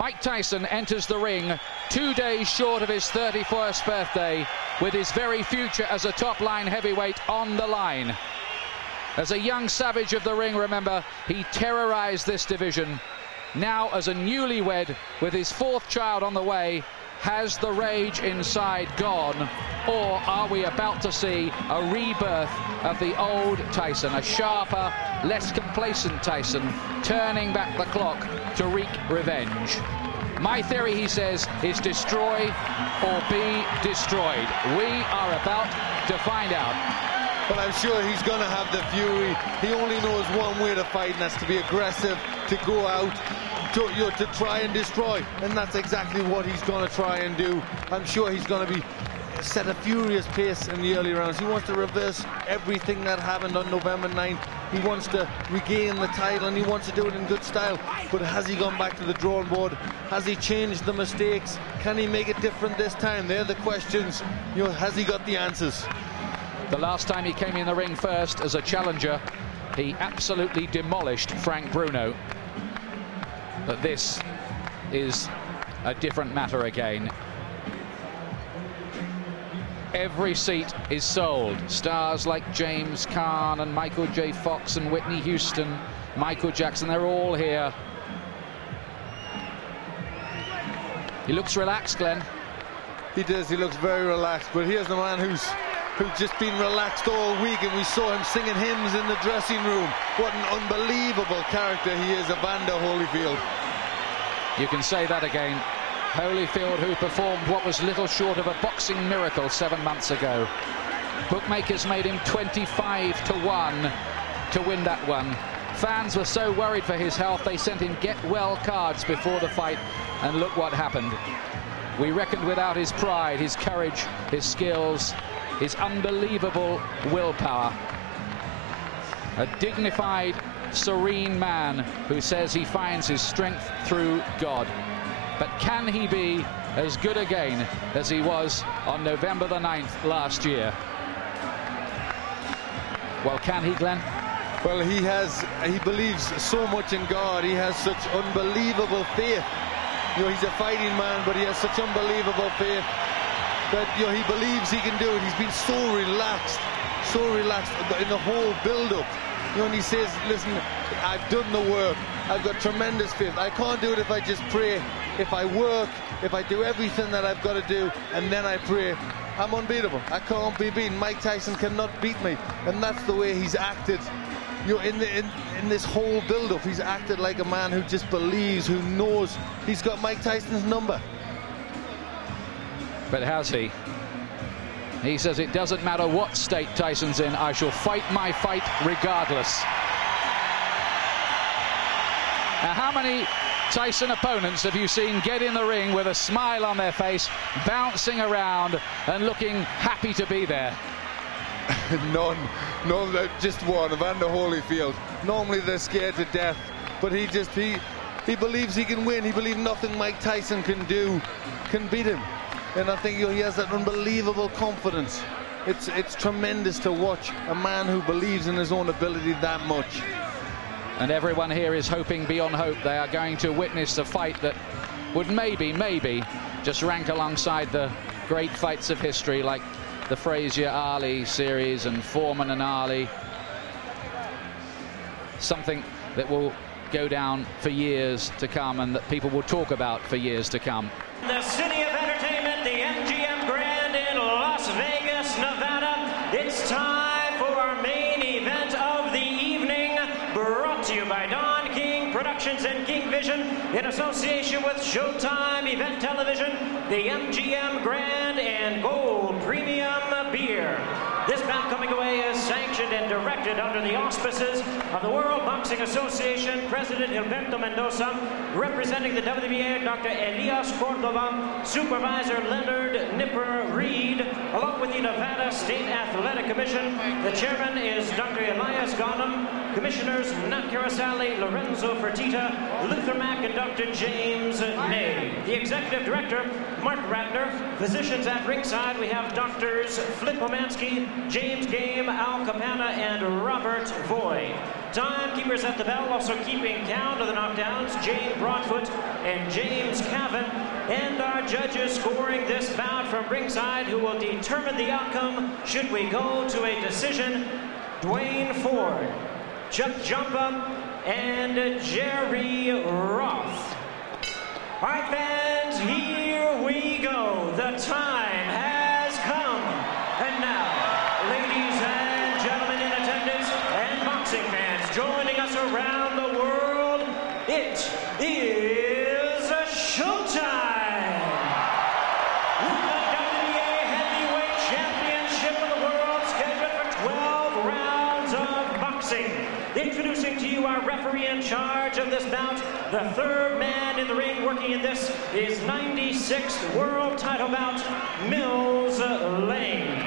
Mike Tyson enters the ring 2 days short of his 31st birthday, with his very future as a top-line heavyweight on the line. As a young savage of the ring, remember, he terrorized this division. Now, as a newlywed with his 4th child on the way, has the rage inside gone, or are we about to see a rebirth of the old Tyson, a sharper, less complacent Tyson, turning back the clock to wreak revenge? My theory, he says, is destroy or be destroyed. We are about to find out. But I'm sure he's going to have the fury. He only knows one way to fight, and that's to be aggressive, to go out, to try and destroy. And that's exactly what he's going to try and do. I'm sure he's going to set a furious pace in the early rounds. He wants to reverse everything that happened on November 9th. He wants to regain the title, and he wants to do it in good style. But has he gone back to the drawing board? Has he changed the mistakes? Can he make it different this time? They're the questions. You know, has he got the answers? The last time he came in the ring first as a challenger, he absolutely demolished Frank Bruno. But this is a different matter again. Every seat is sold. Stars like James Caan and Michael J. Fox and Whitney Houston, Michael Jackson, they're all here. He looks relaxed, Glenn. He does, he looks very relaxed, but here's the man who's just been relaxed all week, and we saw him singing hymns in the dressing room. What an unbelievable character he is, Evander Holyfield. You can say that again. Holyfield, who performed what was little short of a boxing miracle 7 months ago. Bookmakers made him 25-1 to win that one. Fans were so worried for his health, they sent him get-well cards before the fight, and look what happened. We reckoned without his pride, his courage, his skills, his unbelievable willpower. A dignified, serene man who says he finds his strength through God. But can he be as good again as he was on November the 9th last year? Well, can he, Glenn? Well, he believes so much in God. He has such unbelievable faith. You know, he's a fighting man, but he has such unbelievable faith that, you know, he believes he can do it. He's been so relaxed in the whole build-up. You know, and he says, listen, I've done the work. I've got tremendous faith. I can't do it if I just pray. If I work, if I do everything that I've got to do, and then I pray, I'm unbeatable. I can't be beaten. Mike Tyson cannot beat me. And that's the way he's acted. You know, in this whole build-up, he's acted like a man who just believes, who knows he's got Mike Tyson's number. But has he? He says it doesn't matter what state Tyson's in, I shall fight my fight regardless. Now, how many Tyson opponents have you seen get in the ring with a smile on their face, bouncing around and looking happy to be there? None, just one, Evander Holyfield. Normally they're scared to death, but he believes he can win. He believes nothing Mike Tyson can do can beat him. And I think, you know, he has that unbelievable confidence. It's tremendous to watch a man who believes in his own ability that much. And everyone here is hoping beyond hope. They are going to witness a fight that would maybe just rank alongside the great fights of history, like the Frazier-Ali series and Foreman and Ali. Something that will go down for years to come, and that people will talk about for years to come. The city of entertainment, the MGM Grand in Las Vegas, Nevada. It's time for our main event of the evening, brought to you by Don King Productions and King Vision in association with Showtime Event Television, the MGM Grand and Gold Premium Beer. This bout coming away is sanctioned and directed under the auspices of the World Boxing Association, President Gilberto Mendoza, representing the WBA, Dr. Elias Cordova, Supervisor Leonard Nipper Reed, along with the Nevada State Athletic Commission. The chairman is Dr. Elias Ghanem, Commissioners Nat Carasali, Lorenzo Fertitta, Luther Mack, and Dr. James Ney. The Executive Director, Mark Ratner. Physicians at ringside, we have Doctors Flip Omansky, James Game, Al Capana, and Robert Voy. Timekeepers at the bell, also keeping count of the knockdowns, Jane Broadfoot and James Cavan. And our judges scoring this bout from ringside, who will determine the outcome should we go to a decision: Dwayne Ford, Chuck Jumpa, and Jerry Roth. All right, fans, here we go. The time has come. And now, ladies and gentlemen in attendance and boxing fans joining us around the world, it is showtime! With the WBA Heavyweight Championship of the world scheduled for 12 rounds of boxing. Introducing to you our referee in charge of this bout, the third man in the ring working in this is 96th world title bout, Mills Lane.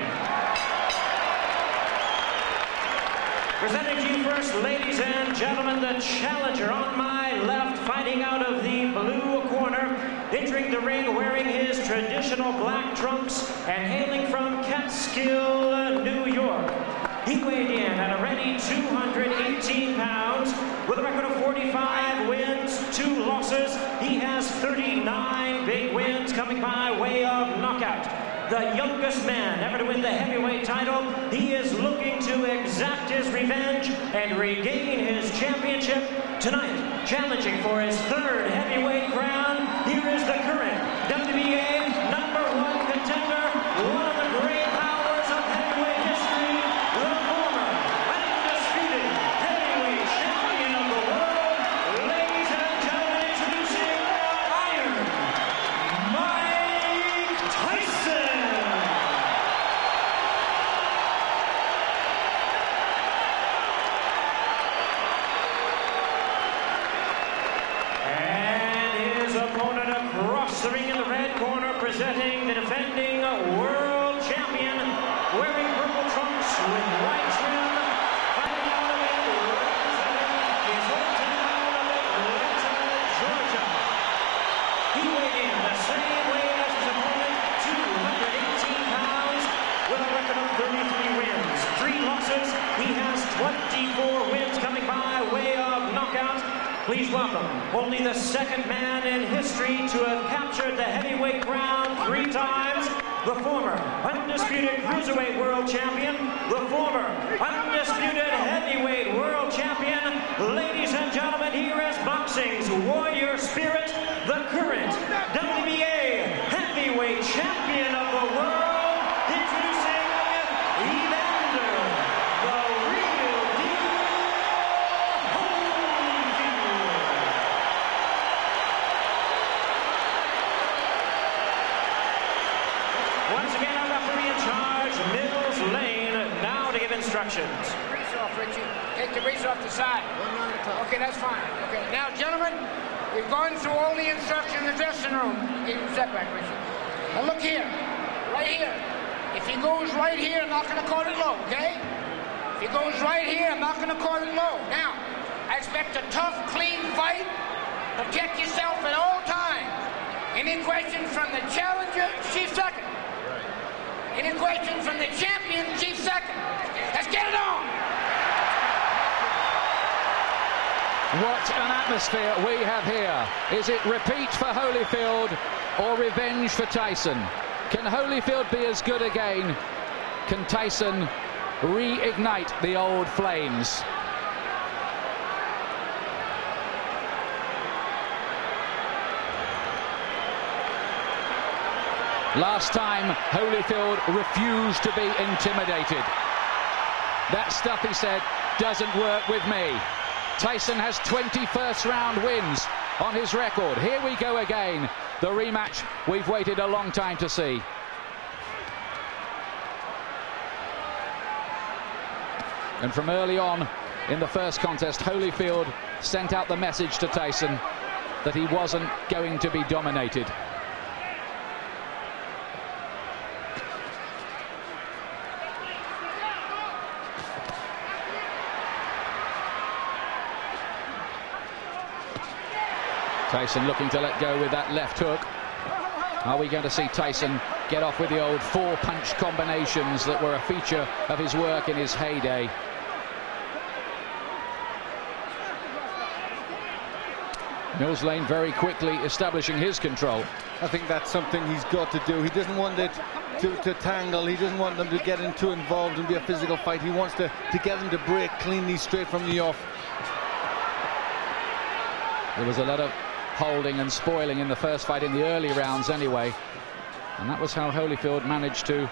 Presenting to you first, ladies and gentlemen, the challenger on my left, fighting out of the blue corner, entering the ring wearing his traditional black trunks and hailing from Catskill, New York. He weighed in at a ready 218 pounds with a record of 45 wins, 2 losses. He has 39 big wins coming by way of knockout. The youngest man ever to win the heavyweight title. He is looking to exact his revenge and regain his championship tonight. Challenging for his third heavyweight crown, here is the current WBA #1 contender, one of the great powers of heavyweight history, the former undisputed heavyweight champion of the world. Ladies and gentlemen, introducing Iron Mike Tyson. And his opponent across the ring in the red corner, presenting the defending world champion, wearing purple trunks with white trim, fighting out of it, representing his hometown of Atlanta, Georgia. He weighed in the same weight as his opponent, 218 pounds, with a record of 33 wins, 3 losses. He has 24 wins coming by way of knockout. Please welcome only the second man in history to have captured the heavyweight crown 3 times, the former undisputed cruiserweight world champion, the former undisputed heavyweight world champion. Ladies and gentlemen, here is boxing's warrior spirit, the current WBA heavyweight champion of the world, introducing Evander, the real deal, Holyfield. Once again, our referee in charge, Mills Lane, now to give instructions. Grease off, Richie. Take the grease off the side. Okay, that's fine. Okay, now, gentlemen, we've gone through all the instructions in the dressing room. Give him a step back, Richie. Now, look here. Right here. If he goes right here, I'm not going to call it low, okay? If he goes right here, I'm not going to call it low. Now, I expect a tough, clean fight. Protect yourself at all times. Any questions from the challenger, chief second. Any questions from the champion, chief second. Let's get it on. What an atmosphere we have here. Is it repeat for Holyfield or revenge for Tyson? Can Holyfield be as good again? Can Tyson reignite the old flames? Last time, Holyfield refused to be intimidated. That stuff, he said, doesn't work with me. Tyson has 20 first-round wins on his record. Here we go again. The rematch we've waited a long time to see. And from early on in the first contest, Holyfield sent out the message to Tyson that he wasn't going to be dominated. Tyson looking to let go with that left hook. Are we going to see Tyson get off with the old 4-punch combinations that were a feature of his work in his heyday? Mills Lane very quickly establishing his control. I think that's something he's got to do. He doesn't want it to tangle. He doesn't want them to get too involved and be a physical fight. He wants to get them to break cleanly straight from the off. There was a lot of holding and spoiling in the first fight in the early rounds anyway. And that was how Holyfield managed to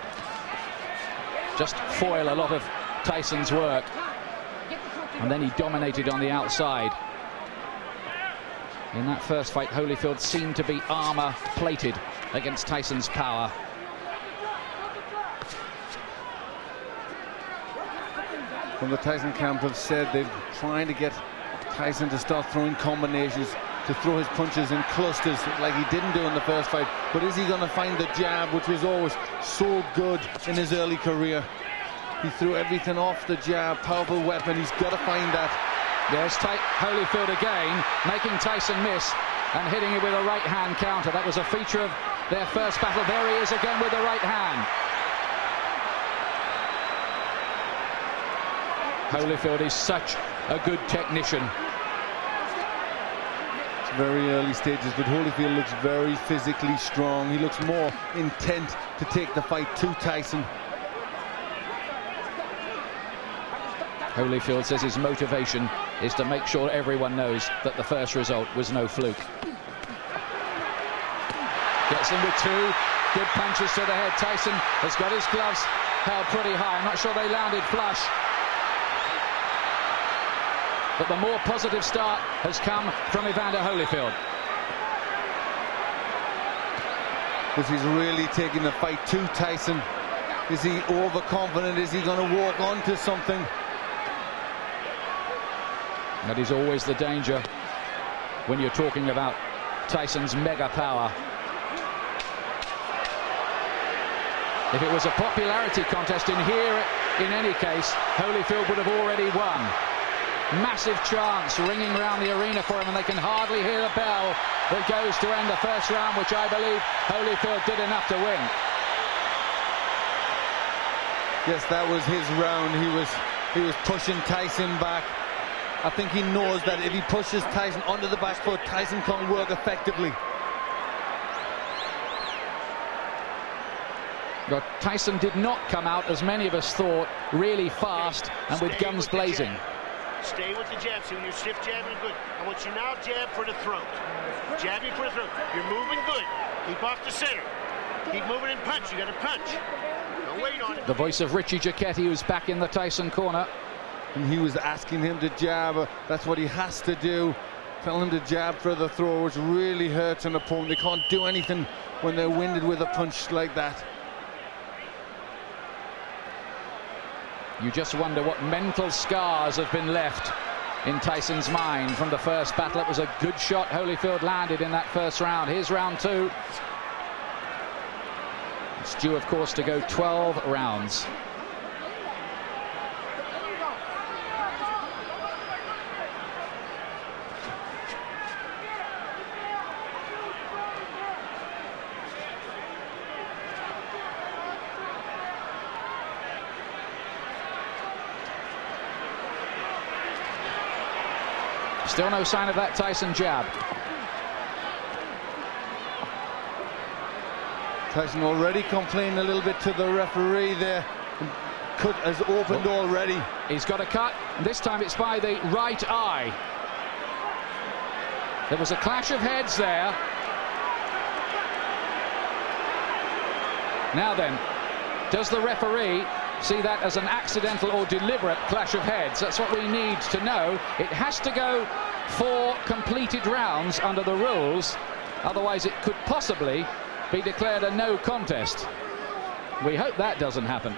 just foil a lot of Tyson's work. And then he dominated on the outside. In that first fight, Holyfield seemed to be armor-plated against Tyson's power. From the Tyson camp have said they're trying to get Tyson to start throwing combinations, to throw his punches in clusters like he didn't do in the first fight. But is he going to find the jab, which was always so good in his early career? He threw everything off the jab, powerful weapon. He's got to find that. There's Holyfield again, making Tyson miss and hitting it with a right-hand counter. That was a feature of their first battle. There he is again with the right hand. Holyfield is such a good technician. It's very early stages, but Holyfield looks very physically strong. He looks more intent to take the fight to Tyson. Holyfield says his motivation is to make sure everyone knows that the first result was no fluke. Gets him with two good punches to the head. Tyson has got his gloves held pretty high. I'm not sure they landed flush. But the more positive start has come from Evander Holyfield. This is really taking the fight to Tyson. Is he overconfident? Is he going to walk onto something? That is always the danger when you're talking about Tyson's mega power. If it was a popularity contest in here, in any case, Holyfield would have already won. Massive chants ringing around the arena for him, and they can hardly hear the bell that goes to end the first round, which I believe Holyfield did enough to win. Yes, that was his round. He was pushing Tyson back. I think he knows that if he pushes Tyson onto the back foot, Tyson can't work effectively. But Tyson did not come out, as many of us thought, really fast and with guns blazing. Stay with the jab, so you're stiff jabbing good. I want you now jab for the throat. Jabbing for the throat. You're moving good. Keep off the center. Keep moving and punch. You got to punch. Don't wait on it. The voice of Richie Giacchetti, who's back in the Tyson corner. And he was asking him to jab. That's what he has to do. Tell him to jab for the throw, which really hurts an opponent. They can't do anything when they're winded with a punch like that. You just wonder what mental scars have been left in Tyson's mind from the first battle. It was a good shot Holyfield landed in that first round. Here's round two. It's due, of course, to go 12 rounds. Still no sign of that Tyson jab. Tyson already complaining a little bit to the referee there. Cut has opened already. He's got a cut. This time it's by the right eye. There was a clash of heads there. Now then, does the referee see that as an accidental or deliberate clash of heads? That's what we need to know. It has to go 4 completed rounds under the rules. Otherwise, it could possibly be declared a no contest. We hope that doesn't happen.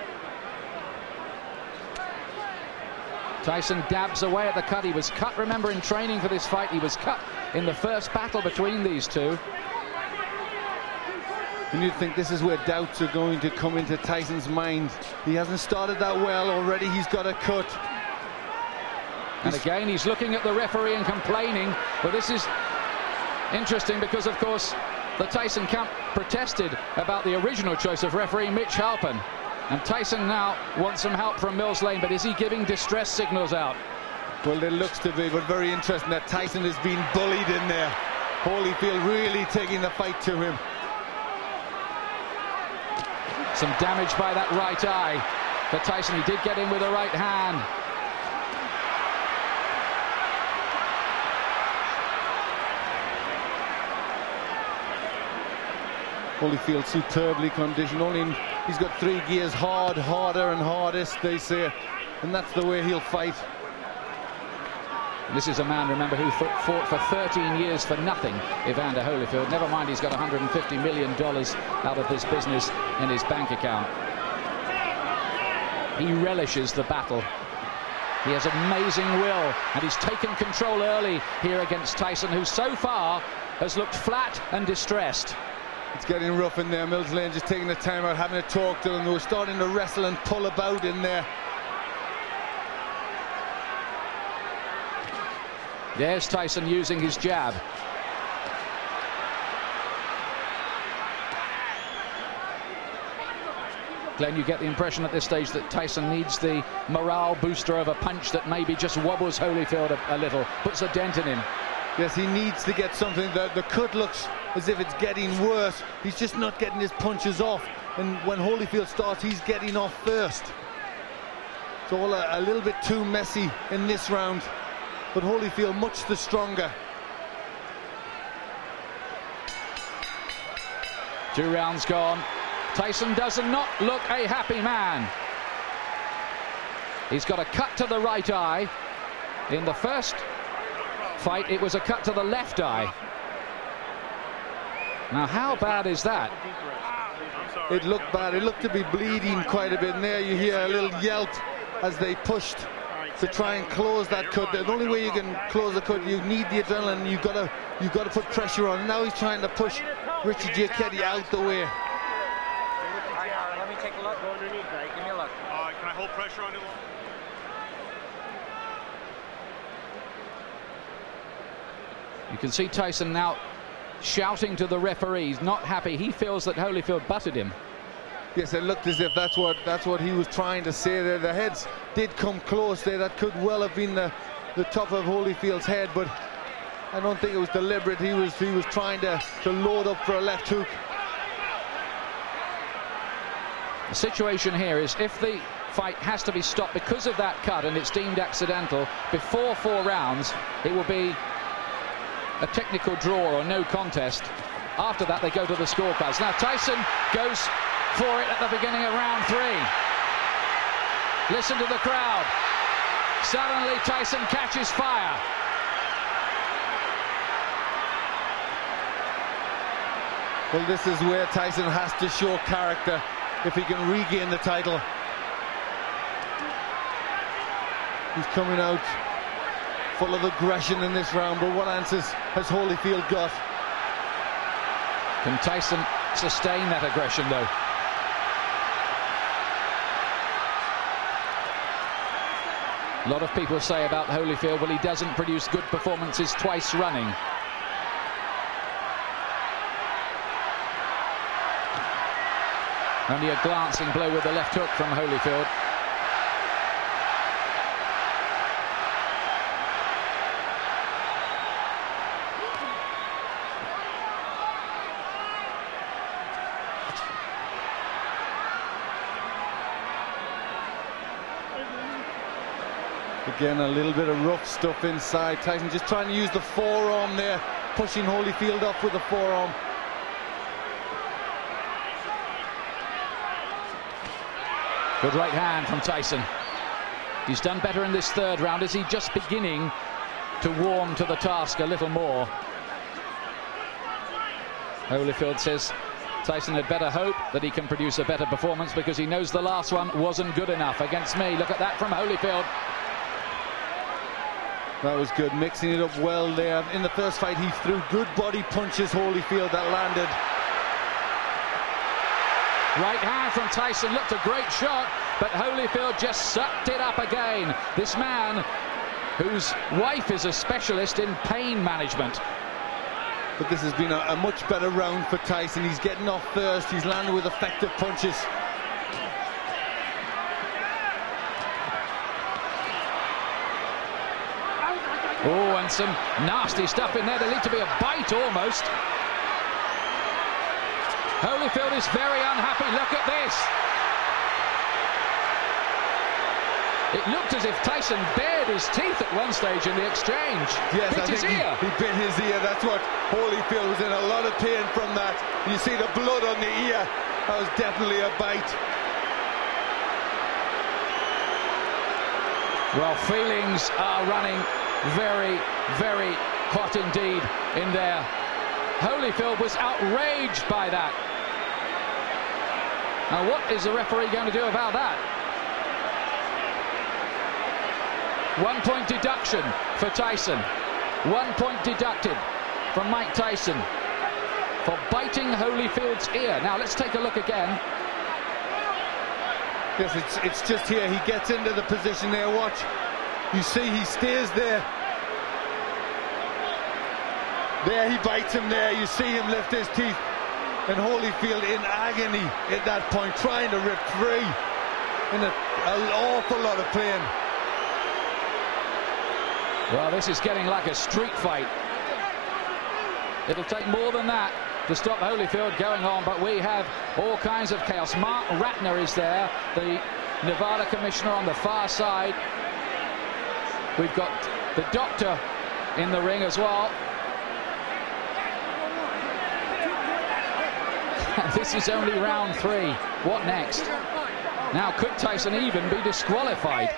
Tyson dabs away at the cut. He was cut, remember, in training for this fight. He was cut in the first battle between these two. And you'd think this is where doubts are going to come into Tyson's mind. He hasn't started that well already. He's got a cut. And again, he's looking at the referee and complaining. But this is interesting because, of course, the Tyson camp protested about the original choice of referee Mitch Halpin. And Tyson now wants some help from Mills Lane, but is he giving distress signals out? Well, it looks to be, but very interesting that Tyson is being bullied in there. Holyfield really taking the fight to him. Some damage by that right eye for Tyson. He did get in with a right hand. Holyfield superbly conditioned. He's got 3 gears: hard, harder and hardest, they say, and that's the way he'll fight. This is a man, remember, who fought for 13 years for nothing, Evander Holyfield. Never mind, he's got $150 million out of this business in his bank account. He relishes the battle. He has amazing will, and he's taken control early here against Tyson, who so far has looked flat and distressed. It's getting rough in there. Mills Lane just taking the time out, having a talk to them. They were starting to wrestle and pull about in there. There's Tyson using his jab. Glenn, you get the impression at this stage that Tyson needs the morale booster of a punch that maybe just wobbles Holyfield a little, puts a dent in him. Yes, he needs to get something. The cut looks as if it's getting worse. He's just not getting his punches off. And when Holyfield starts, he's getting off first. It's all a little bit too messy in this round. But Holyfield much the stronger. 2 rounds gone. Tyson does not look a happy man. He's got a cut to the right eye. In the first fight, it was a cut to the left eye. Now, how bad is that? It looked bad. It looked to be bleeding quite a bit. And there you hear a little yelp as they pushed to try and close that cut. The only way you can close the cut, you need the adrenaline. You've got to put pressure on. Now he's trying to push Richie Giacchetti out the way. Let me take a look. Go underneath, right? Give me a look. Can I hold pressure on him? You can see Tyson now shouting to the referees, not happy. He feels that Holyfield butted him. Yes, it looked as if that's what he was trying to say there. The heads did come close there. That could well have been the top of Holyfield's head, but I don't think it was deliberate. He was trying to load up for a left hook. The situation here is if the fight has to be stopped because of that cut and it's deemed accidental before 4 rounds, it will be a technical draw or no contest. After that, they go to the scorecards. Now, Tyson goes for it at the beginning of round 3. Listen to the crowd. Suddenly, Tyson catches fire. Well, this is where Tyson has to show character if he can regain the title. He's coming out full of aggression in this round, but what answers has Holyfield got? Can Tyson sustain that aggression, though? A lot of people say about Holyfield, well, he doesn't produce good performances twice running. Only a glancing blow with the left hook from Holyfield. Again, a little bit of rough stuff inside. Tyson just trying to use the forearm there, pushing Holyfield off with the forearm. Good right hand from Tyson. He's done better in this 3rd round. Is he just beginning to warm to the task a little more? Holyfield says Tyson had better hope that he can produce a better performance because he knows the last one wasn't good enough against me. Look at that from Holyfield. That was good, mixing it up well there. In the first fight, he threw good body punches, Holyfield, that landed. Right hand from Tyson, looked a great shot, but Holyfield just sucked it up again. This man, whose wife is a specialist in pain management. But this has been a much better round for Tyson. He's getting off first, he's landed with effective punches. Oh, and some nasty stuff in there. There lead to be a bite almost. Holyfield is very unhappy. Look at this. It looked as if Tyson bared his teeth at one stage in the exchange. Yes, bit his ear. He bit his ear. That's what Holyfield was in a lot of pain from that. You see the blood on the ear. That was definitely a bite. Well, feelings are running very, very hot indeed in there. Holyfield was outraged by that. Now, what is the referee going to do about that? 1 point deduction for Tyson. 1 point deducted from Mike Tyson for biting Holyfield's ear. Now, let's take a look again. Yes, it's just here. He gets into the position there. Watch. You see he stays there. There he bites him there. You see him lift his teeth. And Holyfield in agony at that point, trying to rip free. In an awful lot of pain. Well, this is getting like a street fight. It'll take more than that to stop Holyfield going on, but we have all kinds of chaos. Mark Ratner is there, the Nevada commissioner on the far side. We've got the doctor in the ring as well. This is only round 3. What next? Now, could Tyson even be disqualified?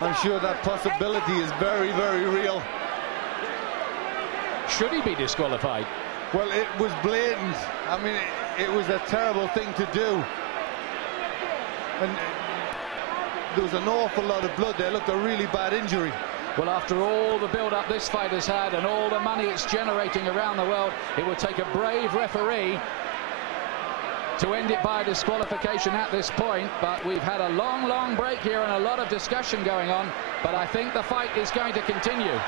I'm sure that possibility is very, very real. Should he be disqualified? Well, it was blatant. I mean, it was a terrible thing to do. And there was an awful lot of blood there. Looked a really bad injury. Well, after all the build-up this fight has had and all the money it's generating around the world, it would take a brave referee to end it by disqualification at this point. But we've had a long, long break here and a lot of discussion going on. But I think the fight is going to continue.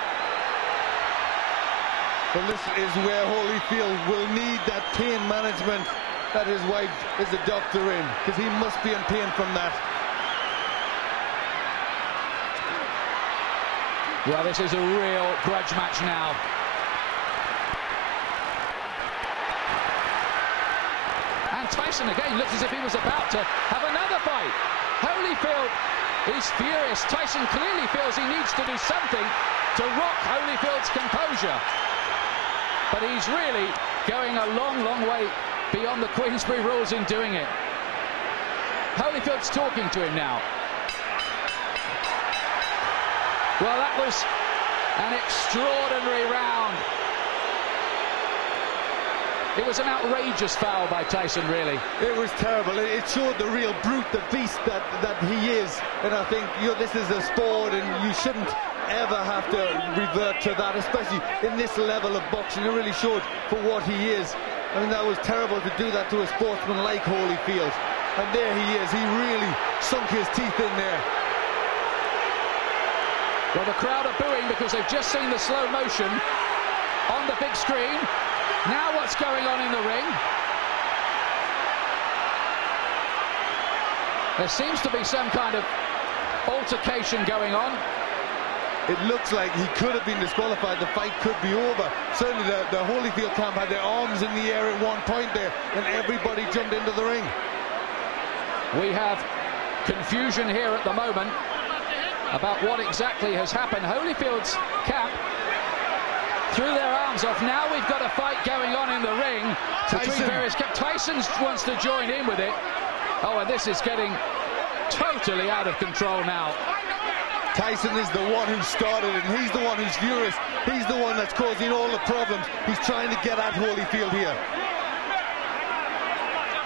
Well, this is where Holyfield will need that pain management that his wife is a doctor in, because he must be in pain from that. Well, this is a real grudge match now. And Tyson again looks as if he was about to have another fight. Holyfield is furious. Tyson clearly feels he needs to do something to rock Holyfield's composure. But he's really going a long, long way beyond the Queensberry rules in doing it. Holyfield's talking to him now. Well, that was an extraordinary round. It was an outrageous foul by Tyson, really. It was terrible. It showed the real brute, the beast that he is. And I think, you know, this is a sport and you shouldn't ever have to revert to that, especially in this level of boxing. It really showed for what he is. I mean, that was terrible to do that to a sportsman like Holyfield. And there he is. He really sunk his teeth in there. Well, the crowd are booing because they've just seen the slow motion on the big screen. Now what's going on in the ring? There seems to be some kind of altercation going on. It looks like he could have been disqualified. The fight could be over. Certainly the Holyfield camp had their arms in the air at one point there, and everybody jumped into the ring. We have confusion here at the moment about what exactly has happened. Holyfield's camp threw their arms off. Now we've got a fight going on in the ring between various camps. Tyson wants to join in with it. Oh, and this is getting totally out of control now. Tyson is the one who started it, and he's the one who's furious. He's the one that's causing all the problems. He's trying to get at Holyfield here.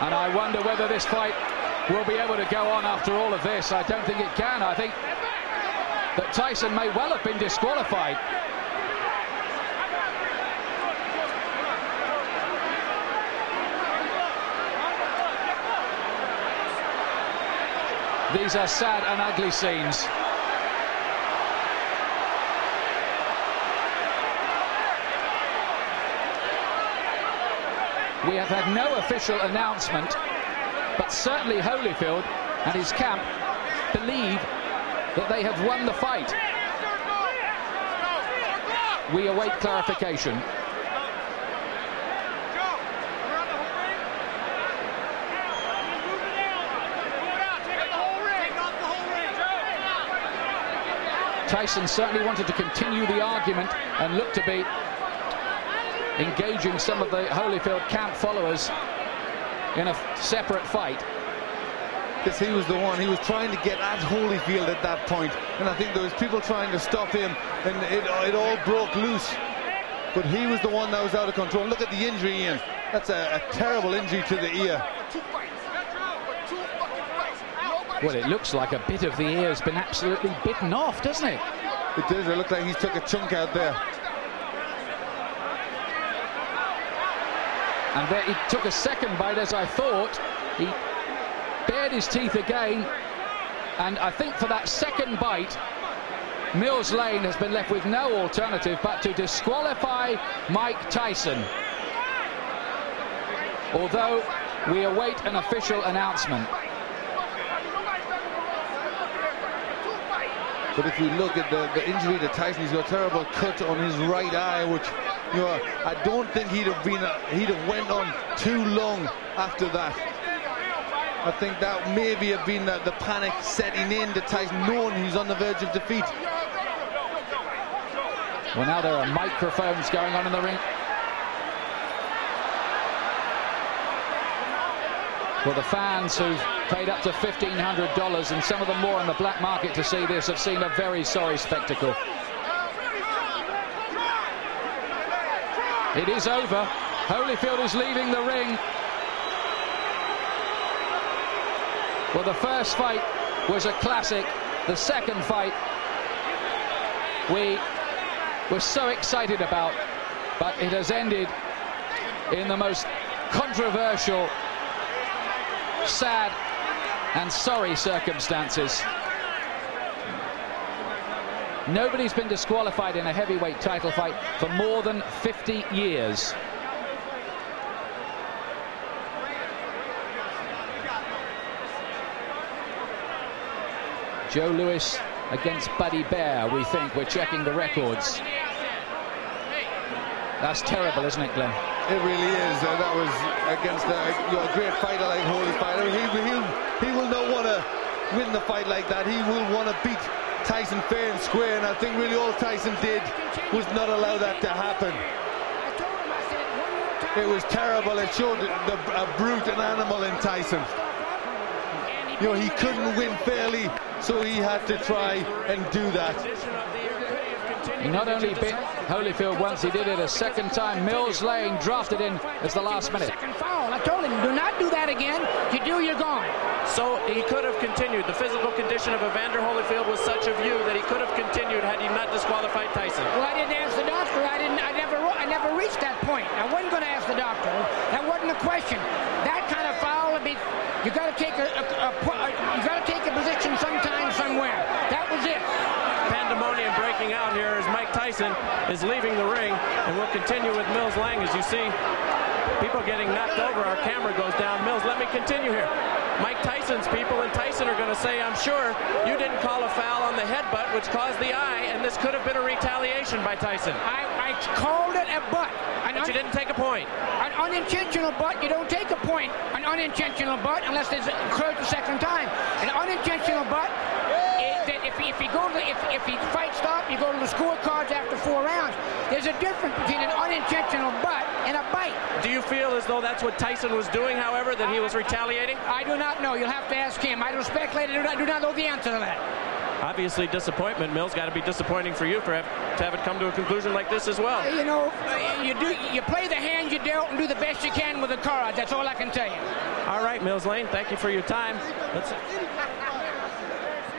And I wonder whether this fight will be able to go on after all of this. I don't think it can. I think that Tyson may well have been disqualified. These are sad and ugly scenes. We have had no official announcement, but certainly Holyfield and his camp believe that they have won the fight. we await clarification. Tyson certainly wanted to continue the argument and looked to be engaging some of the Holyfield camp followers in a separate fight. Because he was the one, he was trying to get at Holyfield at that point, and I think there was people trying to stop him, and it all broke loose. But he was the one that was out of control. Look at the injury, Ian. That's a terrible injury to the ear. Well, it looks like a bit of the ear has been absolutely bitten off, doesn't it? It does. It looks like he's took a chunk out there. And there he took a second bite, as I thought. He bared his teeth again, and I think for that second bite, Mills Lane has been left with no alternative but to disqualify Mike Tyson. Although we await an official announcement. But if you look at the injury to Tyson, he's got a terrible cut on his right eye, which, you know, I don't think he'd have went on too long after that. I think that maybe have been the panic setting in to Tyson, knowing he's on the verge of defeat. Well, now there are microphones going on in the ring. Well, the fans who've paid up to $1,500 and some of them more on the black market to see this have seen a very sorry spectacle. It is over. Holyfield is leaving the ring. Well, the first fight was a classic. The second fight we were so excited about, but it has ended in the most controversial, sad and sorry circumstances. Nobody's been disqualified in a heavyweight title fight for more than 50 years. Joe Louis against Buddy Bear, we think. We're checking the records. That's terrible, isn't it, Glenn? It really is. That was against a great fighter like Holyfield. He will not want to win the fight like that. He will want to beat Tyson fair and square, and I think really all Tyson did was not allow that to happen. It was terrible. It showed a brute, an animal in Tyson. You know, he couldn't win fairly, so he had to try and do that. He not only bit Holyfield once, he did it a second time. Mills Lane drafted in as the last minute. Second foul. I told him, do not do that again. If you do, you're gone. So he could have continued. The physical condition of Evander Holyfield was such a view that he could have continued had he not disqualified Tyson. Well, I didn't ask the doctor. I never reached that point. I wasn't going to ask the doctor. That wasn't a question. That kind of foul, you got to take a position sometime, somewhere. That was it. Pandemonium breaking out here as Mike Tyson is leaving the ring, and we'll continue with Mills Lane. As you see people getting knocked over, our camera goes down. Mills, let me continue here. Mike Tyson's people and Tyson are going to say, I'm sure you didn't call a foul on the headbutt, which caused the eye, and this could have been a retaliation by Tyson. I called it a butt. But you didn't take a point. An unintentional butt, you don't take a point. An unintentional butt, unless it's occurred the second time. An unintentional butt, if he fight stop, you go to the scorecards after 4 rounds. There's a difference between an unintentional butt and a bite. Do you feel as though that's what Tyson was doing, however, that he was retaliating? I do not know. You'll have to ask him. I don't speculate. I do not know the answer to that. Obviously, disappointment. Mills, got to be disappointing for you to have it come to a conclusion like this as well. You know, you play the hand you dealt and do the best you can with the cards. That's all I can tell you. All right, Mills Lane, thank you for your time.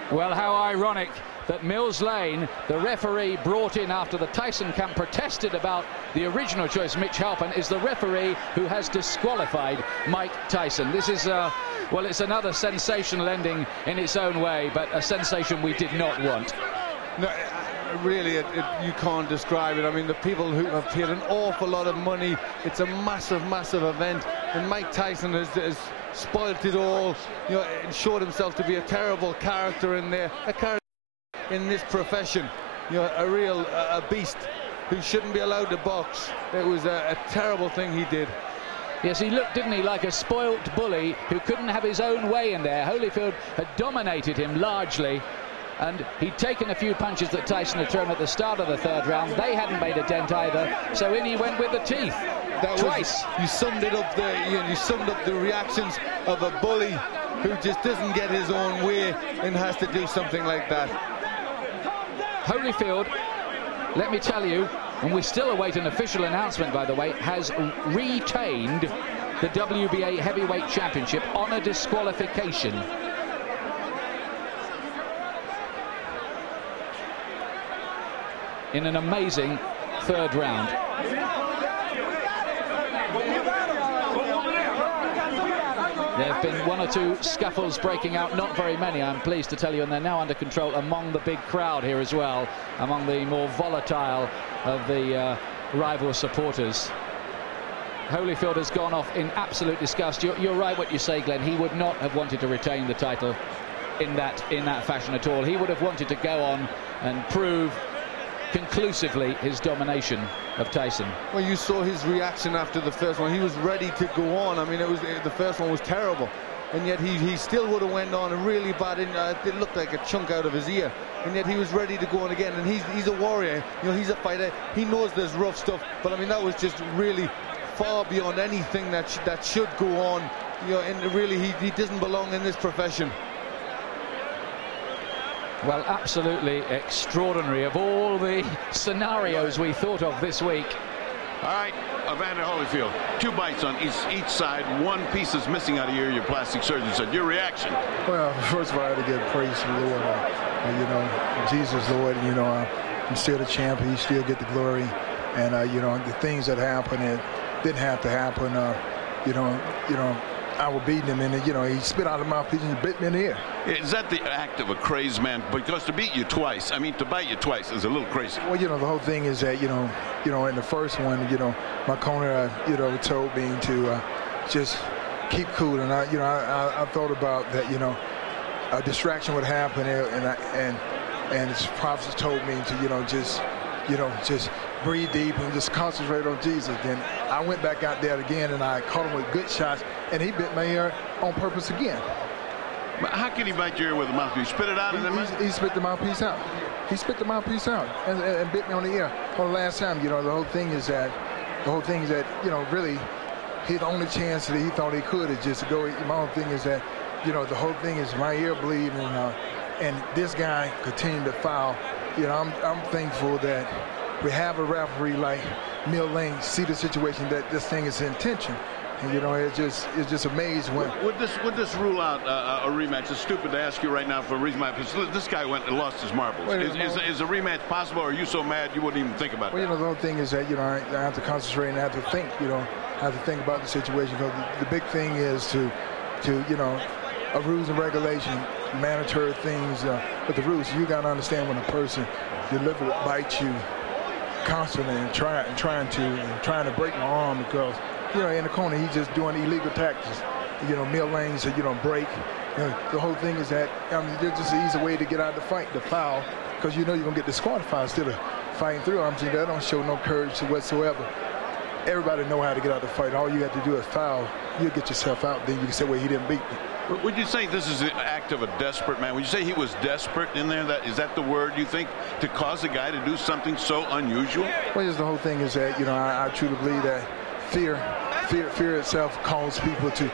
Well, how ironic that Mills Lane, the referee brought in after the Tyson camp protested about the original choice, Mitch Halpin, is the referee who has disqualified Mike Tyson. This is, well, it's another sensational ending in its own way, but a sensation we did not want. No, really, you can't describe it. I mean, the people who have paid an awful lot of money, it's a massive, massive event, and Mike Tyson has spoilt it all, you know, and showed himself to be a terrible character in there, a character in this profession, you know, a real beast. who shouldn't be allowed to box. It was a terrible thing he did. Yes, he looked, didn't he, like a spoilt bully who couldn't have his own way in there. Holyfield had dominated him largely, and he'd taken a few punches that Tyson had thrown at the start of the third round. They hadn't made a dent either, so in he went with the teeth. That twice. You summed it up there. You summed up the reactions of a bully who just doesn't get his own way and has to do something like that. Holyfield, let me tell you, and we still await an official announcement, by the way, has retained the WBA Heavyweight Championship on a disqualification. In an amazing third round. There have been one or two scuffles breaking out, not very many, I'm pleased to tell you, and they're now under control among the big crowd here as well, among the more volatile of the rival supporters. Holyfield has gone off in absolute disgust. You're right what you say, Glenn. He would not have wanted to retain the title in that fashion at all. He would have wanted to go on and prove conclusively his domination of Tyson. Well, you saw his reaction after the first one. He was ready to go on. I mean, the first one was terrible, and yet he still would have went on and really bad. It looked like a chunk out of his ear, and yet he was ready to go on again. And he's a warrior. You know, he's a fighter. He knows there's rough stuff, but I mean, that was just really far beyond anything that should go on. You know, and really, he doesn't belong in this profession. Well, absolutely extraordinary. Of all the scenarios we thought of this week. All right, Evander Holyfield, 2 bites on each side. 1 piece is missing out of your plastic surgeon said. Your reaction? Well, first of all, I had to give praise to the Lord. You know, Jesus, Lord, you know, I'm still the champion. He still get the glory. And, you know, the things that happened, it didn't have to happen. You know, I was beating him, and you know, he spit out of my mouthpiece and bit me in the ear. Is that the act of a crazed man? Because to beat you twice, I mean, to bite you twice is a little crazy. Well, you know, the whole thing is that, you know, in the first one, you know, my corner, you know, told me to just keep cool, and I thought about that, you know, a distraction would happen, and his prophets told me to, you know, just breathe deep and just concentrate on Jesus. Then I went back out there again, and I caught him with good shots, and he bit my ear on purpose again. But how can he bite your ear with a mouthpiece? Spit it out? He spit the mouthpiece out. He spit the mouthpiece out and bit me on the ear. For the last time, you know, the whole thing is that, you know, really, his only chance that he thought he could is just to go. My whole thing is that, you know, the whole thing is my ear bleeding, and this guy continued to foul. You know, I'm thankful that we have a referee like Mill Lane see the situation that this thing is intention, and you know, it's just amazing when. Would this rule out a rematch? It's stupid to ask you right now for a reason. This guy went and lost his marbles. Is a rematch possible, or are you so mad you wouldn't even think about it? Well, you know, the whole thing is that, you know, I have to concentrate and I have to think. You know, I have to think about the situation, because the big thing is to you know, a rules and regulation, mandatory things. But the rules, you got to understand when a person deliberately bites you constantly and trying to break my arm, because, you know, in the corner he's just doing illegal tactics. You know, Mill Lane said, you don't break. You know, the whole thing is that, I mean, there's just an easy way to get out of the fight, the foul, because you know you're gonna get disqualified instead of fighting through. I'm saying that don't show no courage whatsoever. Everybody know how to get out of the fight. All you have to do is foul. You'll get yourself out. Then you can say, well, he didn't beat me. Would you say this is an act of a desperate man? Would you say he was desperate in there? Is that the word, you think, to cause a guy to do something so unusual? Well, just the whole thing is that, you know, I truly believe that fear itself causes people to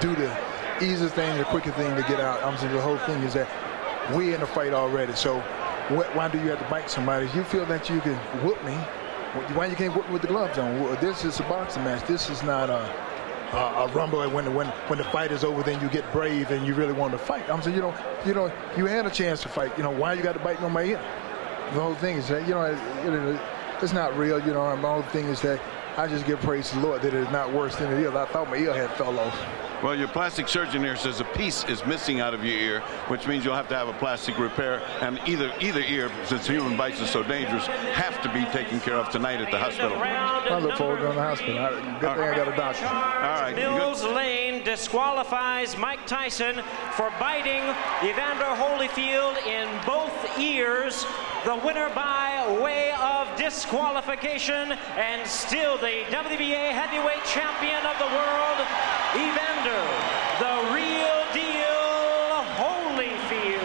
do the easiest thing, the quickest thing to get out. I'm saying the whole thing is that we're in the fight already. So why do you have to bite somebody? If you feel that you can whoop me, why you can't whoop me with the gloves on? This is a boxing match. This is not a rumble. When the fight is over, then you get brave and you really want to fight. I'm saying, you had a chance to fight. You know, why you got to bite on my ear? The whole thing is that, you know, it's not real. You know, my whole thing is that I just give praise to the Lord that it's not worse than it is. I thought my ear had fell off. Well, your plastic surgeon here says a piece is missing out of your ear, which means you'll have to have a plastic repair, and either ear, since human bites are so dangerous, have to be taken care of tonight at the hospital. I look forward to going to the hospital. Good thing I got a doctor. All right. Mills Lane disqualifies Mike Tyson for biting Evander Holyfield in both ears. The winner by way of disqualification, and still the WBA heavyweight champion of the world, Evander, the real deal, Holyfield.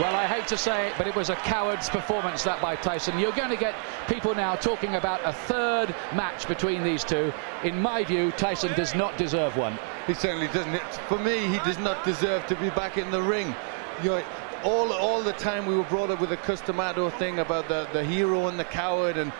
Well, I hate to say it, but it was a coward's performance, that by Tyson. You're going to get people now talking about a third match between these two. In my view, Tyson does not deserve one. He certainly doesn't. For me, he does not deserve to be back in the ring. You know, all the time we were brought up with a Customato thing about the hero and the coward, and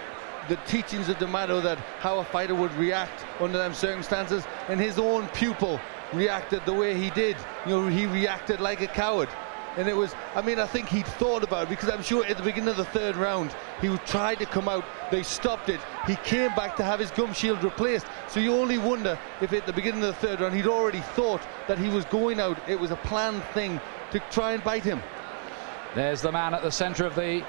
the teachings of D'Amato that how a fighter would react under them circumstances, and his own pupil reacted the way he did. You know, he reacted like a coward. And it was, I mean, I think he'd thought about it, because I'm sure at the beginning of the third round he tried to come out, they stopped it, he came back to have his gum shield replaced. So you only wonder if at the beginning of the third round he'd already thought that he was going out. It was a planned thing to try and bite him. There's the man at the center of the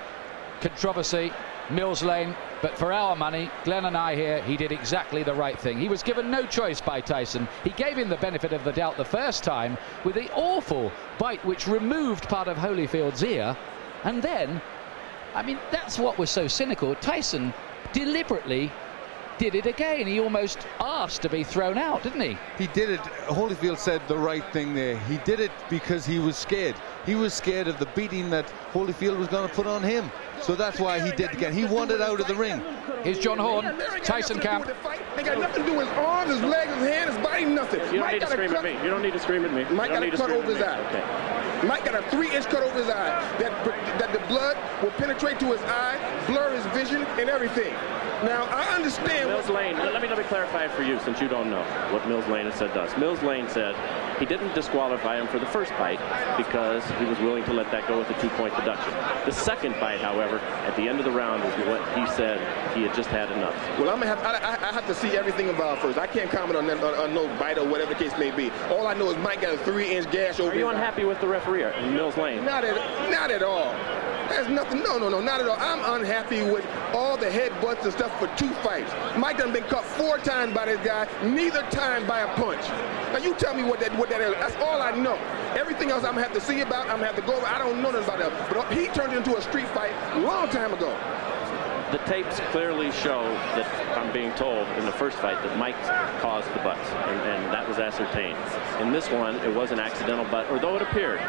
controversy, Mills Lane. But for our money, Glenn and I here, he did exactly the right thing. He was given no choice by Tyson. He gave him the benefit of the doubt the first time with the awful bite which removed part of Holyfield's ear. And then, I mean, that's what was so cynical. Tyson deliberately did it again. He almost asked to be thrown out, didn't he? He did it. Holyfield said the right thing there. He did it because he was scared. He was scared of the beating that Holyfield was going to put on him. So that's why he did it again. He wanted out of the ring. Here's John Horn, Tyson camp. Ain't got nothing to do with his arms, his legs, his hand, his body, nothing. You don't need to scream at me. You don't need to scream at me. Mike got a cut over his eye. Okay. Mike got a 3-inch cut over his eye. That the blood will penetrate to his eye, blur his vision, and everything. Now, I understand. Mills Lane, let me clarify it for you, since you don't know what Mills Lane has said to us. Mills Lane said he didn't disqualify him for the first bite because he was willing to let that go with a 2-point deduction. The second bite, however, at the end of the round, is what he said he had just had enough. Well, I have to see everything involved first. I can't comment on, on no bite or whatever the case may be. All I know is Mike got a 3-inch gash over his eye. Are you unhappy with the referee, Mills Lane? Not at all. There's nothing, no, not at all. I'm unhappy with all the headbutts and stuff for 2 fights. Mike done been cut 4 times by this guy, neither time by a punch. Now you tell me what that is. That's all I know. Everything else I'm gonna have to see about, I'm gonna have to go over. I don't know nothing about that. But he turned it into a street fight a long time ago. The tapes clearly show that, I'm being told, in the first fight that Mike caused the butts, and that was ascertained. In this one, it was an accidental butt, although it appeared,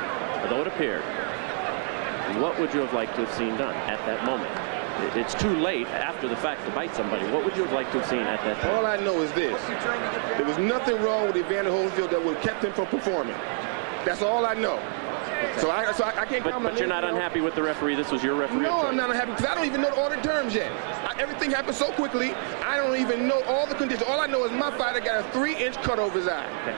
what would you have liked to have seen done at that moment? It's too late after the fact to bite somebody. What would you have liked to have seen at that time? All I know is this. There was nothing wrong with Evander Holyfield that would have kept him from performing. That's all I know. So I can't comment. But you're not unhappy with the referee? This was your referee? No, I'm not unhappy because I don't even know all the terms yet. Everything happened so quickly, I don't even know all the conditions. All I know is my fighter got a 3-inch cut over his eye. Okay.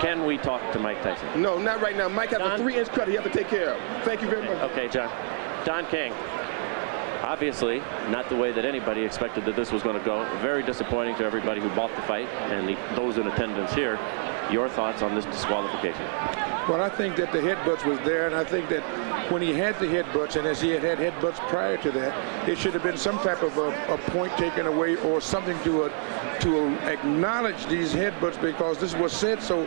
Can we talk to Mike Tyson? No, not right now. Mike has a 3-inch cut he has to take care of. Thank you very much. Okay, John. Don King. Obviously, not the way that anybody expected that this was going to go. Very disappointing to everybody who bought the fight and those in attendance here. Your thoughts on this disqualification? Well, I think that the headbutts was there, and I think that when he had the headbutts, and as he had headbutts prior to that, it should have been some type of a point taken away or something to acknowledge these headbutts, because this was said so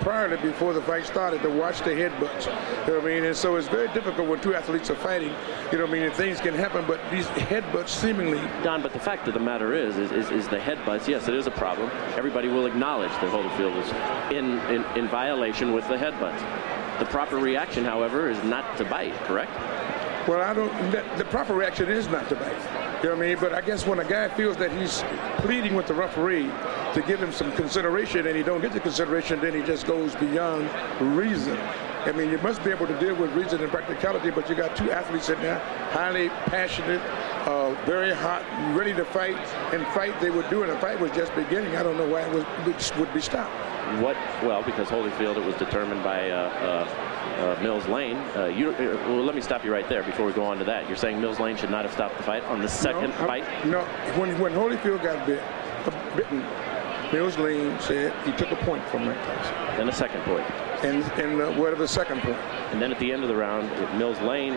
priorly before the fight started, to watch the headbutts. You know what I mean? And so it's very difficult when 2 athletes are fighting. You know what I mean? And things can happen, but these headbutts seemingly. Don, but the fact of the matter is the headbutts. Yes, it is a problem. Everybody will acknowledge that Holyfield was in violation with the headbutts. The proper reaction, however, is not to bite, correct? Well, the proper reaction is not to bite. You know what I mean? But I guess when a guy feels that he's pleading with the referee to give him some consideration and he don't get the consideration, then he just goes beyond reason. I mean, you must be able to deal with reason and practicality, but you got 2 athletes in there, highly passionate, very hot, ready to fight, and fight they would do, and the fight was just beginning. I don't know why it would be stopped. Well, because Holyfield, it was determined by Mills Lane. Well, let me stop you right there before we go on to that. You're saying Mills Lane should not have stopped the fight on the second fight? No, when Holyfield got bit, bitten, Mills Lane said he took a point from Mike Tyson. Then a second point. And whatever the second point. And then at the end of the round, Mills Lane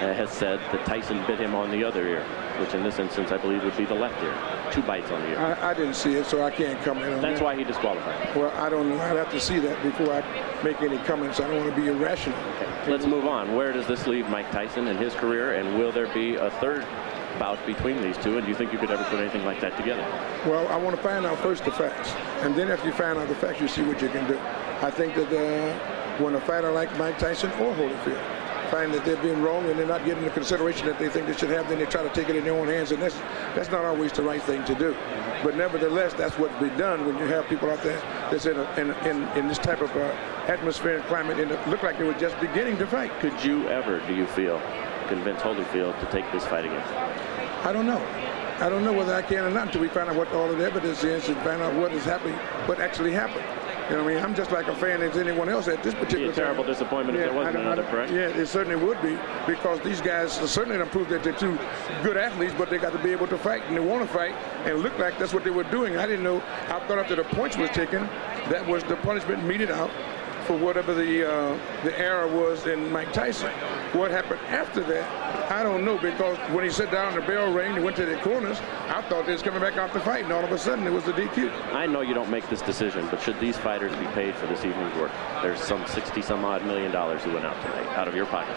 has said that Tyson bit him on the other ear, which in this instance I believe would be the left ear. 2 bites on the ear. I didn't see it, so I can't comment on that. That's why he disqualified. Well, I don't know. I'd have to see that before I make any comments. I don't want to be irrational. Okay. Let's move on. Where does this leave Mike Tyson in his career, and will there be a third bout between these two, and do you think you could ever put anything like that together? Well, I want to find out first the facts, and then after you find out the facts, you see what you can do. I think that when a fighter like Mike Tyson or Holyfield find that they're being wrong and they're not getting the consideration that they think they should have, then they try to take it in their own hands, and that's not always the right thing to do. But nevertheless, that's what's been done when you have people out there that's in this type of atmosphere and climate, and it looked like they were just beginning to fight. Could you ever, do you feel, convince Holyfield to take this fight again? I don't know. I don't know whether I can or not until we find out what all of the evidence is and find out what is happening, what actually happened. You know what I mean? I'm just like a fan as anyone else at this particular time. Terrible disappointment if there wasn't another, correct? Yeah, it certainly would be, because these guys certainly don't prove that they're two good athletes, but they got to be able to fight, and they want to fight, and it looked like that's what they were doing. I didn't know. I thought after the points was taken, that was the punishment meted out for whatever the error was in Mike Tyson. What happened after that, I don't know, because when he sat down, the bell rang, he went to the corners, I thought they was coming back out to fight, and all of a sudden it was the DQ. I know you don't make this decision, but should these fighters be paid for this evening's work? There's some $60-some-odd million who went out tonight, out of your pocket.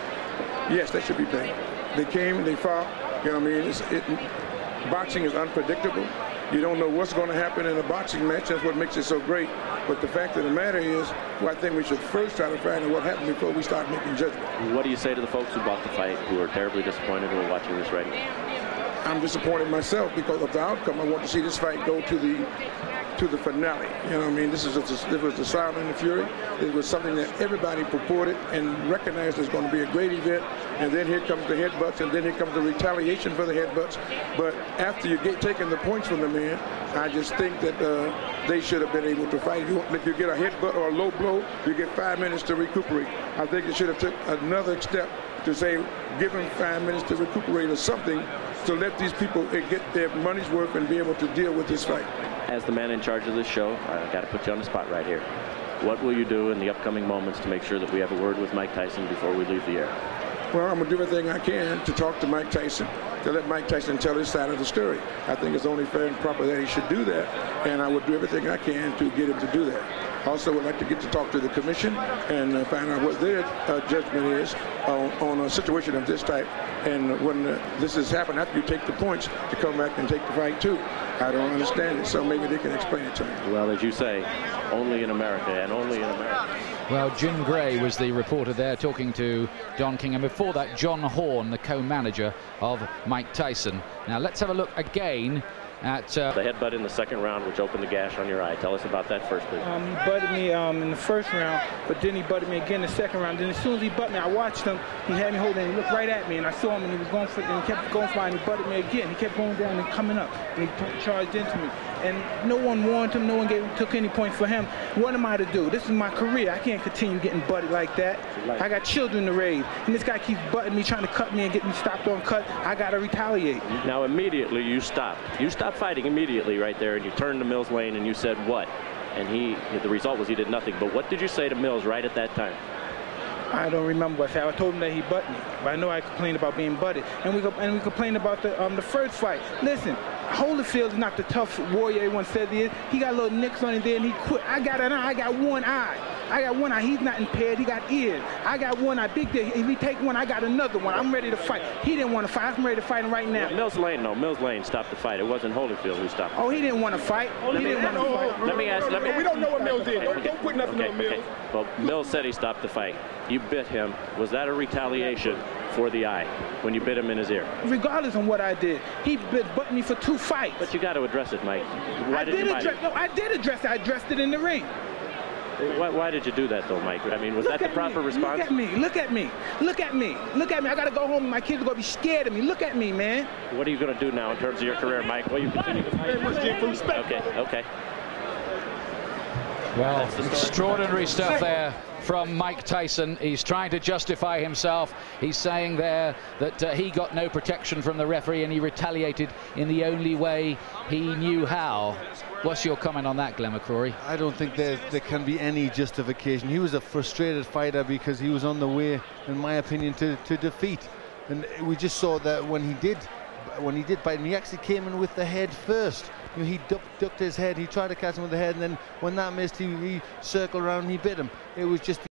Yes, they should be paid. They came, they fought, you know what I mean? Boxing is unpredictable. You don't know what's going to happen in a boxing match. That's what makes it so great. But the fact of the matter is, well, I think we should first try to find out what happened before we start making judgment. What do you say to the folks who bought the fight, who are terribly disappointed, who are watching this right now? I'm disappointed myself because of the outcome. I want to see this fight go to the finale. You know what I mean? This was the Sound and the Fury. It was something that everybody purported and recognized as going to be a great event. And then here comes the headbutts, and then here comes the retaliation for the headbutts. But after you get taking the points from the man, I just think that they should have been able to fight. If you get a headbutt or a low blow, you get 5 minutes to recuperate. I think it should have took another step to say, give them 5 minutes to recuperate or something, to let these people get their money's worth and be able to deal with this fight. As the man in charge of this show, I've got to put you on the spot right here. What will you do in the upcoming moments to make sure that we have a word with Mike Tyson before we leave the air? Well, I'm going to do everything I can to talk to Mike Tyson, to let Mike Tyson tell his side of the story. I think it's only fair and proper that he should do that, and I would do everything I can to get him to do that. Also, would like to get to talk to the commission and find out what their judgment is on a situation of this type. And when this has happened, after you take the points, to come back and take the fight too. I don't understand it, so maybe they can explain it to me. Well, as you say, only in America, and only in America. Well, Jim Gray was the reporter there talking to Don King, and before that, John Horn, the co-manager of Mike Tyson. Now, let's have a look again at the headbutt in the second round, which opened the gash on your eye. Tell us about that first, please. He butted me in the first round, but then he butted me again in the second round. Then as soon as he butted me, I watched him. He had me holding, and he looked right at me, and I saw him, and he was going for it, and he kept going for it, and he butted me again. He kept going down and coming up, and he charged into me. And no one warned him, no one took any points for him. What am I to do? This is my career. I can't continue getting butted like that. I got children to raise, and this guy keeps butting me, trying to cut me and get me stopped on cut. I got to retaliate. Now, immediately you stopped. You stopped fighting immediately right there, and you turned to Mills Lane, and you said what? And the result was he did nothing. But what did you say to Mills right at that time? I don't remember what I said. I told him that he butted me, but I know I complained about being butted. And we complained about the first fight. Listen, Holyfield is not the tough warrior everyone says he is. He got little nicks on his there, and he quit. I got an eye. I got one eye. I got one eye. He's not impaired. He got ears. I got one eye. Big deal. If he take one, I got another one. I'm ready to fight. He didn't want to fight. I'm ready to fight him right now. Mills Lane, no. Mills Lane stopped the fight. It wasn't Holyfield who stopped it. Oh, he didn't want to fight. He didn't want to fight. Let me ask. We don't know what Mills did. Don't put nothing on Mills. Okay. Well, Mills said he stopped the fight. You bit him. Was that a retaliation for the eye when you bit him in his ear? Regardless of what I did, he butted me for 2 fights. But you got to address it, Mike. I did address it. I addressed it in the ring. Why did you do that, though, Mike? I mean, was that the proper response? Look at me. Look at me. Look at me. Look at me. I got to go home and my kids are going to be scared of me. Look at me, man. What are you going to do now in terms of your career, Mike? Well, you continue to fight. Okay. Well, extraordinary stuff there from Mike Tyson. He's trying to justify himself. He's saying there that he got no protection from the referee and he retaliated in the only way he knew how. What's your comment on that, Glenn McCrory? I don't think there can be any justification. He was a frustrated fighter because he was on the way, in my opinion, to defeat. And we just saw that when he did bite him, he actually came in with the head first. You know, he ducked his head, he tried to catch him with the head, and then when that missed, he circled around and he bit him. It was just